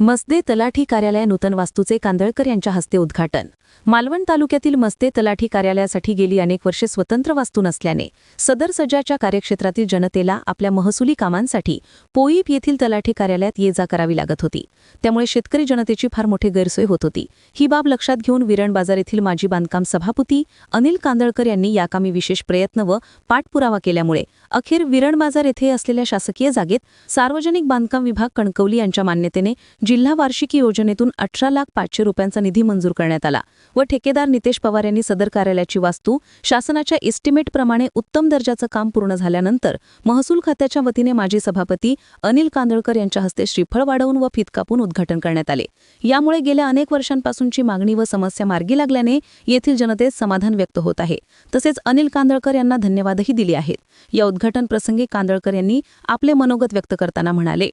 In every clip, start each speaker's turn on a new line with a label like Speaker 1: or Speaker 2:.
Speaker 1: मस्दे तलाठी कार्यालय नूतन वास्तूचे कांदळकर यांच्या हस्ते उद्घाटन. मालवण तालुक्यातील मस्दे तलाठी कार्यालयासाठी गेली अनेक वर्षे स्वतंत्र वास्तू नसल्याने सदर सज्जाच्या कार्यक्षेत्रातील जनतेला आपल्या महसुली कामांसाठी पोईप येथील तलाठी कार्यालयात ये जा करावी लागत होती. त्यामुळे शेतकरी जनतेची फार मोठी गैरसोय होत होती. ही बाब लक्षात घेऊन विरण बाजार येथील माजी बांधकाम सभापती अनिल कांदळकर यांनी याकामी विशेष प्रयत्न व पाठपुरावा केल्यामुळे अखेर विरण बाजार येथे असलेल्या शासकीय जागेत सार्वजनिक बांधकाम विभाग कणकवली यांच्या मान्यतेने जिल्हा वार्षिकी योजनेतून अठरा लाख पाचशे रुपयांचा निधी मंजूर करण्यात आला व ठेकेदार नितेश पवार यांनी सदर कार्यालयाची वास्तू शासनाच्या इस्टिमेटप्रमाणे उत्तम दर्जाचं काम पूर्ण झाल्यानंतर महसूल खात्याच्या वतीने माजी सभापती अनिल कांदळकर यांच्या हस्ते श्रीफळ वाढवून व फित कापून उद्घाटन करण्यात आले. यामुळे गेल्या अनेक वर्षांपासूनची मागणी व समस्या मार्गी लागल्याने येथील जनतेत समाधान व्यक्त होत आहे. तसेच अनिल कांदळकर यांना धन्यवादही दिले आहेत. या उद्घाटन प्रसंगी कांदळकर यांनी आपले मनोगत व्यक्त करताना म्हणाले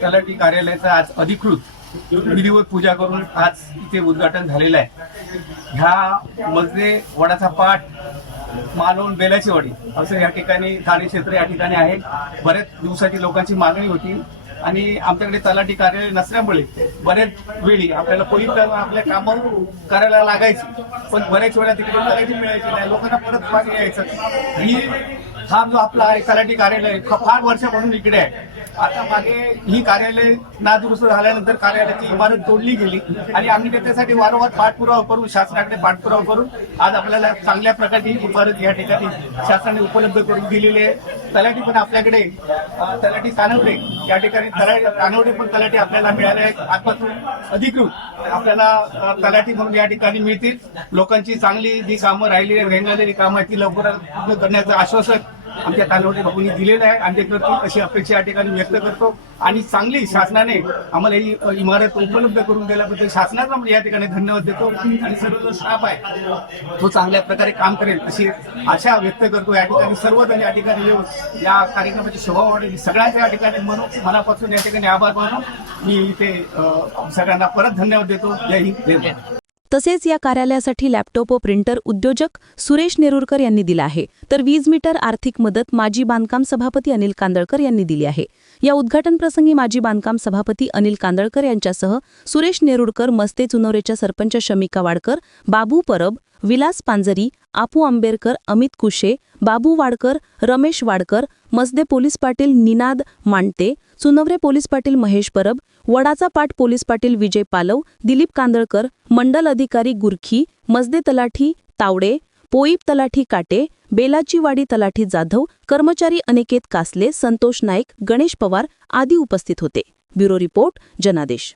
Speaker 2: तलाठी कार्यालयाचं आज अधिकृत विधिवत पूजा करून आज इथे उद्घाटन झालेलं आहे. ह्या मजले वडाचा पाठ मालवण बेलाची वाडी असं या ठिकाणी कार्यक्षेत्र या ठिकाणी आहे. बऱ्याच दिवसाची लोकांची मागणी होती आणि आमच्याकडे तलाठी कार्यालय नसल्यामुळे बऱ्याच वेळी आपल्याला पोलीस आपल्या कामं करायला लागायची. पण बऱ्याच वेळा तिकडे तलाठी मिळायची नाही. लोकांना परत मागे यायचं. ही हा जो आपला आहे तलाठी कार्यालय ख- फार वर्षापासून इकडे आहे. आता मागे ही कार्यालय नादुरुस्त झाल्यानंतर कार्यालयाची इमारत तोडली गेली आणि आम्ही त्याच्यासाठी वारंवार पाठपुरावा करून शासनाकडे पाठपुरावा करून आज आपल्याला चांगल्या प्रकारची इमारत या ठिकाणी शासनाने उपलब्ध करून दिलेली आहे. तलाठी पण आपल्याकडे तलाठी कानवडे या ठिकाणी तलाठी कानवडे पण तलाठी आपल्याला मिळाले आहेत. आजपासून अधिकृत आपल्याला तलाठी म्हणून या ठिकाणी मिळतील. लोकांची चांगली जी कामं राहिली रेंगाळलेली कामं आहेत ती लवकरात करण्याचं आश्वासन आमच्या तालुक्यात भाऊनी दिलेलं आहे. आणि ते करतील अशी अपेक्षा या ठिकाणी व्यक्त करतो. आणि चांगली शासनाने आम्हाला ही इमारत उपलब्ध करून दिल्याबद्दल शासनाचा म्हणजे या ठिकाणी धन्यवाद देतो. आणि सर्व जो स्टाफ आहे. तो चांगल्या प्रकारे काम करेल अशी आशा व्यक्त करतो. या ठिकाणी सर्वजण या ठिकाणी येऊन या कार्यक्रमाची शोभा वाढेल. सगळ्यांच्या या ठिकाणी म्हणून मनापासून या ठिकाणी आभार मानून मी इथे सगळ्यांना परत धन्यवाद देतो. जय हिंद. जय भारत
Speaker 1: तसेच या कार्यालयासाठी लॅपटॉप व प्रिंटर उद्योजक सुरेश नेरुरकर यांनी दिला आहे. तर वीज मीटर आर्थिक मदत माजी बांधकाम सभापती अनिल कांदळकर यांनी दिली आहे. या उद्घाटनप्रसंगी माजी बांधकाम सभापती अनिल कांदळकर यांच्यासह सुरेश नेरुरकर मस्ते चुनवरेच्या सरपंच शमिका वाडकर बाबू परब विलास पांजरी आपू आंबेडकर अमित कुशे बाबू वाडकर रमेश वाडकर मसदे पोलीस पाटील निनाद मांडते सुनवरे पोलीस पाटील महेश परब वडाचा पाट पोलीस पाटील विजय पालव दिलीप कांदळकर मंडल अधिकारी गुरखी मसदे तलाठी तावडे पोईप तलाठी काटे बेलाची वाडी तलाठी जाधव कर्मचारी अनिकेत कासले संतोष नाईक गणेश पवार आदी उपस्थित होते. ब्युरो रिपोर्ट जनादेश.